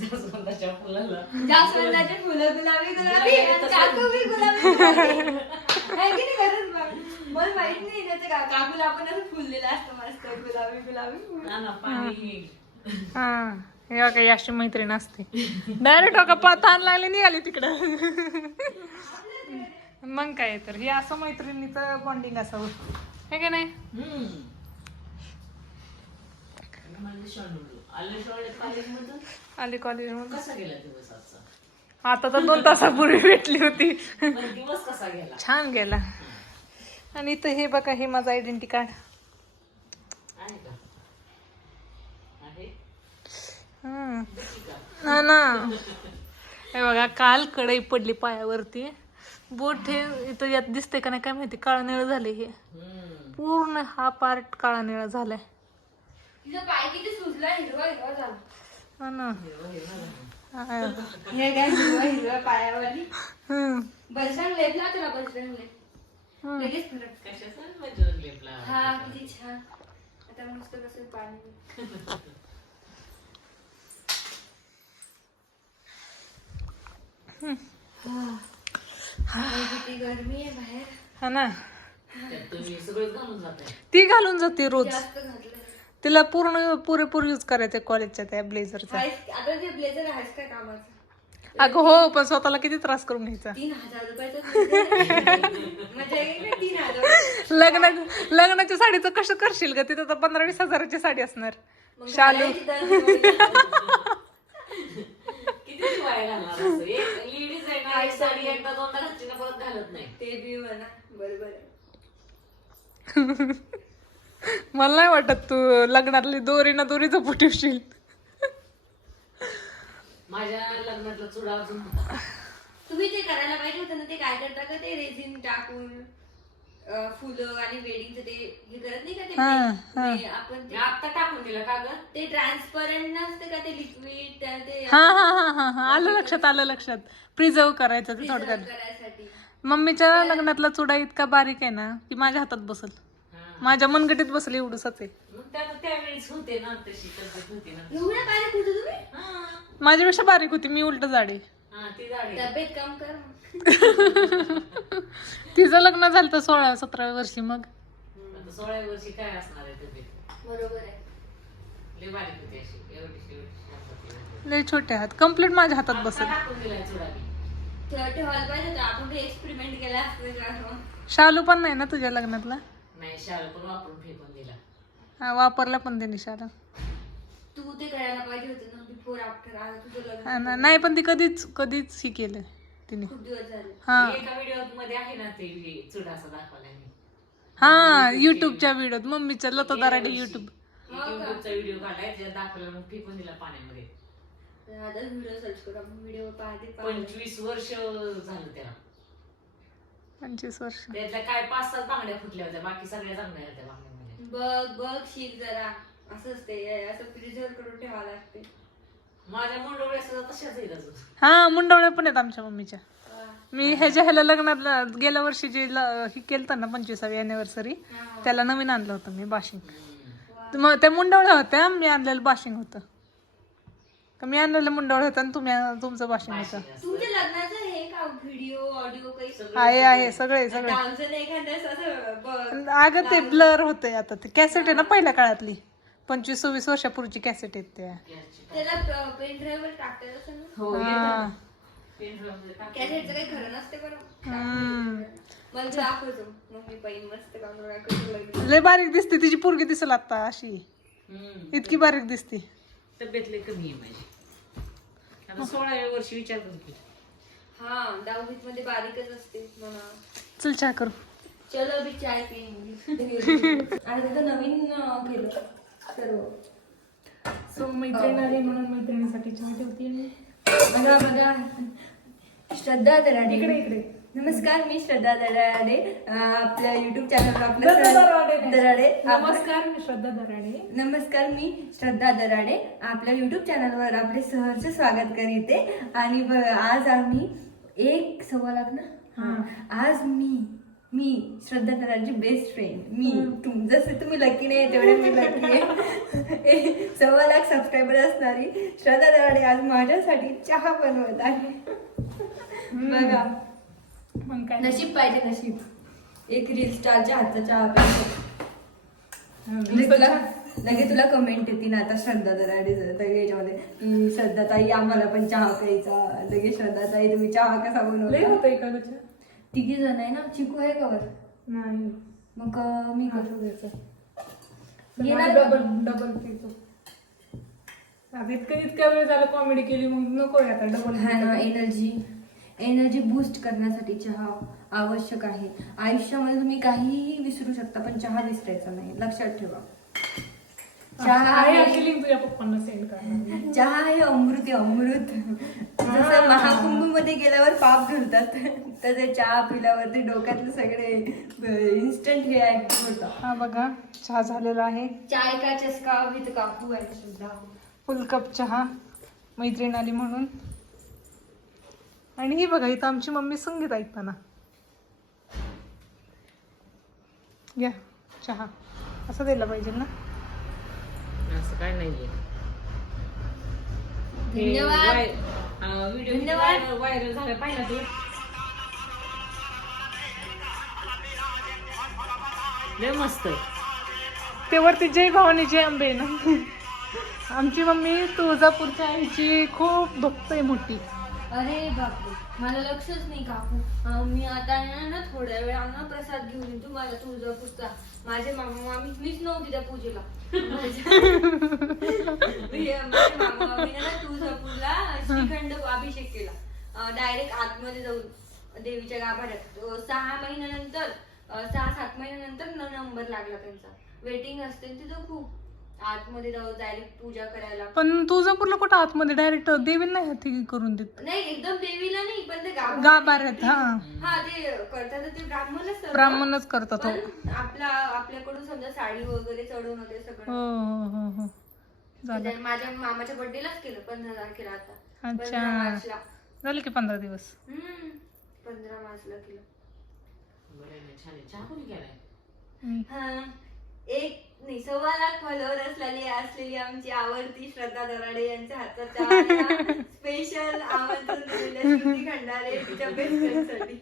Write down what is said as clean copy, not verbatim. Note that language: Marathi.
जास्वंदाच्या फुलाला जास्वंदाचे फुलं गुलाबी गुलाबी आणि काकू बी गुलाबी गुलाबी. आहे की नाही खरंच बघ. मला माहित नाही त्याचं काकूला आपण असं फुललेलं असतं मस्त गुलाबी गुलाबी फुल. हा हे बघा, ही अशी मैत्रीण असते. डायरेक्ट का ताण लागले निघाले तिकडं. मग काय तर हे असं मैत्रिणीचं बॉन्डिंग असावं, हे का नाही? आली कॉलेज मधून. कसा गेला दिवस आजचा? आता तर 2 तासापूर्वी भेटली होती. पण दिवस कसा गेला? छान गेला. आणि इथं हे बघा, हे माझं आयडेंटिटी कार्ड आहे का? आहे? हा ना. हे बघा, काल कढई पडली पायावरती. बोट हे इथं यात दिसते का नाही काय माहिती, काळा निळं झाले. हे पूर्ण हा पार्ट काळा निळा झालाय. तिचा पाय किती सुजला, हिरवा हिरवा झाला. हा ना. हे काय हिरवा हिरवा पायावाली. हम्म. बजरंग लेपला तुला, बजरंग लेप लगेच फरक. कशाचा बजरंग लेपला? हा किती छान. आता मस्त कसं पाणी. किती गरमी आहे बाहेर. हा ना. तुम्ही सगळं घालून जाताय. ती घालून जाते रोज. जास्त घातलं. तिला पुरेपूर यूज करायचं कॉलेजच्या त्या ब्लेझरचा. आता ते ब्लेझर आहेच काय कामाचं. अगं हो, पण स्वतःला किती त्रास करून घ्यायचा. 3000 रुपयाचं मजा येईल ना. 3000 लग्नाच्या साडीचं कसं करशील ग? तिथं तर 15-20 हजाराची साडी असणार. शालू किती शिवाय घालणार असं? एक लेडीज आहे ना, एक साडी एकदा दोनदा घातली ना परत घालत नाही. ते बी म्हणा बरोबर आहे. मला नाही वाटत तू लग्नातली दोरी ना दोरी जपू ठेवशील. माझ्या लग्नातला चुडा अजून होता. तुम्ही ते करायला पाहिजे होतं ना. ते काय करता का, ते रेझिन टाकून फुलं आणि वेडिंगचं ते हे करत नाही का ते आपण मी आता टाकून दिलं का ग? ते ट्रान्सपरंट नसते का ते लिक्विड ते हा आलं लक्षात. प्रिझर्व करायचं ते थोडक्यात. करायसाठी. मम्मीच्या लग्नातला चुडा इतका बारीक आहे ना की माझ्या हातात बसल. माझ्या मनगटीत बसल एवढंच आहे. मग त्यावेळेस होते ना, तशी तब्येत होती ना. एवढ्या बारीक होतं तुम्ही? माझ्यापेक्षा बारीक होती, मी उलट जाडे. ती झाडी तब्येत कम कर. तिचं लग्न झालं तर 16-17 वर्षी. मग 16 वर्षी काय असणार आहे तब्येत? बरोबर आहे. लय बारीक होती अशी, एवढी. लय छोटे हात, कम्प्लीट माझ्या हातात बसल. टाकून दिलाय चुडा मी. ठेवायला पाहिजे होतं. आपण एक्सपेरिमेंट केला असतं. शालू पण नाही ना तुझ्या लग्नातला? नाही, शाळा पण वापरून फेकून दिला. हा, वापरला पण त्यांनी शालू. तू ते करायला पाहिजे होतं ना, बिफोर आफ्टर. आता तुझं लग्न हा ना. नाही पण ती कधीच ही केलं तिने. खूप दिवस झाले. हा एका व्हिडिओ मध्ये आहे ना ते चुडा असा दाखवलाय मी. हा युट्यूबच्या व्हिडिओत, मम्मीच्या लता दराडे युट्यूब. युट्यूबचा व्हिडिओ काढलाय, त्याच्यात दाखवलं, मग फेकून दिला पाण्यामध्ये. आता व्हिडिओ सर्च करू आपण. व्हिडिओ पाहते 25 वर्ष झालं त्याला. 25 वर्ष. त्यातल्या काय 5-7 बांगड्या फुटल्या होत्या, बाकी सगळ्या चांगल्या होत्या बांगड्यामध्ये. बघ शिक जरा. असं असते, असं प्रिझर्व करून ठेवावं लागते. माझ्या मुंडवळ्या सुद्धा तशाच आहेत अजून. हा, मुंडवळ्या पण आहेत आमच्या मम्मीच्या. मी ह्याला लग्नात गेल्या वर्षी जे हे केलं ना 25वी अॅनिव्हर्सरी, त्याला नवीन आणलं होतं मी बाशिंग. मग त्या मुंडवळ्या होत्या, मी आणलेलं बाशिंग होतं. मी आणलेलं मुंडवळ्या होतं आणि तुमचं बाशिंग होतं. तुमच्या लग्नाचं हे का व्हिडिओ ऑडिओ काही आहे सगळे. अगं ते ब्लर होतंय. आता ते कॅसेट आहे ना पहिल्या काळातली, 25-26 वर्षापूर्वीची कॅसेट आहेत त्या. त्याला पेन ड्राईव्ह वर टाकतात असं ना. हो, कॅसेटचं काही खरं नसते बरं. मला तू दाखवतो मग मी पैन मस्त काम. लय बारीक दिसते तिची पोरगी, दिसल आता अशी इतकी बारीक दिसते. तब्येत लय कमी आहे माझी. आता 16व्या वर्षी विचार करते. हा, 10वीत मध्ये बारीकच असते म्हणा. चल चहा करू. चलो बी चाय पिएंगे. आणि तर नवीन केलं सर्व. सो मैत्रीण आली म्हणून मैत्रिणीसाठी चहा ठेवते मी. बघा श्रद्धा दराडे. इकडे नमस्कार, मी श्रद्धा दराडे. आपल्या युट्यूब चॅनलवर आपलं दराडे. नमस्कार, मी श्रद्धा दराडे. नमस्कार, मी श्रद्धा दराडे. आपल्या युट्यूब चॅनलवर आपले सहर्ष स्वागत करीते. आणि आज आम्ही 1.25 लाख ना. आज मी श्रद्धा दराडची बेस्ट फ्रेंड. मी जसं तुम्ही लकी नाही तेवढे मी लकी आहे. 1.25 लाख सबस्क्रायबर असणारी श्रद्धा दराडे आज माझ्यासाठी चहा बनवत आहे. बघा मग काय नशीब पाहिजे, नशीब. एक रील स्टारच्या हातचा चहा प्यायचा. लगे तुला कमेंट येतील आता श्रद्धा दराडे याच्यामध्ये की श्रद्धा ताई आम्हाला पण चहा प्यायचा. लगे श्रद्धा ताई तुम्ही चहा कसा लय बनवता. होतं एखाद्याच्या. 3 जण आहे ना. चिकू आहे का वर? नाही मग मी कसं घ्यायचं येणार डबल पितो. आता इतक्या वेळ झालं कॉमेडी केली मग नको आता डबल. हा ना. एनर्जी बूस्ट करण्यासाठी चहा आवश्यक आहे. आयुष्यामध्ये तुम्ही काहीही विसरू शकता पण चहा विसरायचा नाही, लक्षात ठेवा. चहा लिंक तुझ्या पप्पांना सेंड करणार. चहा हे अमृत आहे, अमृत. जसं महाकुंभ मध्ये गेल्यावर पाप धुलतात तसे चहा पिल्यावरती डोक्यातले सगळे इन्स्टंट हे ऍक्टिव्ह होतात. हा बघा चहा झालेला आहे. चाय का चस्का विथ काकू आहे सुद्धा. फुल कप चहा मैत्रीण आली म्हणून. आणि ही बघा इथं आमची मम्मी संगीत ऐकताना. घ्या चहा. असं द्यायला पाहिजे ना. असं काय नाहीये. धन्यवाद. व्हिडिओ व्हायरल झाला पाहिला तू. लय मस्त. ते वरती जय भवानी जय अंबे ना. आमची मम्मी तुळजापूरच्या आईची खूप भक्त आहे मोठी. अरे बापरे, मला लक्षच नाही काकू. मी आता आहे ना थोड्या वेळानं प्रसाद घेऊन येतो मला तुळजापूरचा. माझे मामा मामी मीच नव्हती त्या पूजेला. माझे मामा मामीने ना तुळजापूरला श्रीखंड अभिषेक केला डायरेक्ट आतमध्ये जाऊन देवीच्या गाभाऱ्यात. 6 महिन्यानंतर 6-7 महिन्यानंतर नंबर लागला त्यांचा. वेटिंग असते तिथं खूप. आतमध्ये जाऊ डायरेक्ट पूजा करायला. पण तुळजापूरला कुठं आतमध्ये डायरेक्ट देवींना नाही हाती करून देत. नाही एकदम देवीला नाही पण ते गाभाऱ्यात. हा ते करतात ते ब्राह्मणच करतात. हो पण आपल्याकडून समजा साडी वगैरे चढवणं ते हो सगळं हो हो झालं. ते माझ्या मामाच्या बर्थडेलाच केलं 15 तारखेला. आता 15 अच्छा मार्चला. झाले की 15 दिवस. 15 मार्चला केलं. बरं आहे ना, छान आहे. चहा कोणी केलाय? हा 1.25 लाख फॉलोअर असलेली आमची आवडती श्रद्धा दराडे यांच्या हातात चहा स्पेशल आमंत्रण दिलेल्या श्रुती खंडारे तिच्या बेस्ट फ्रेंडसाठी.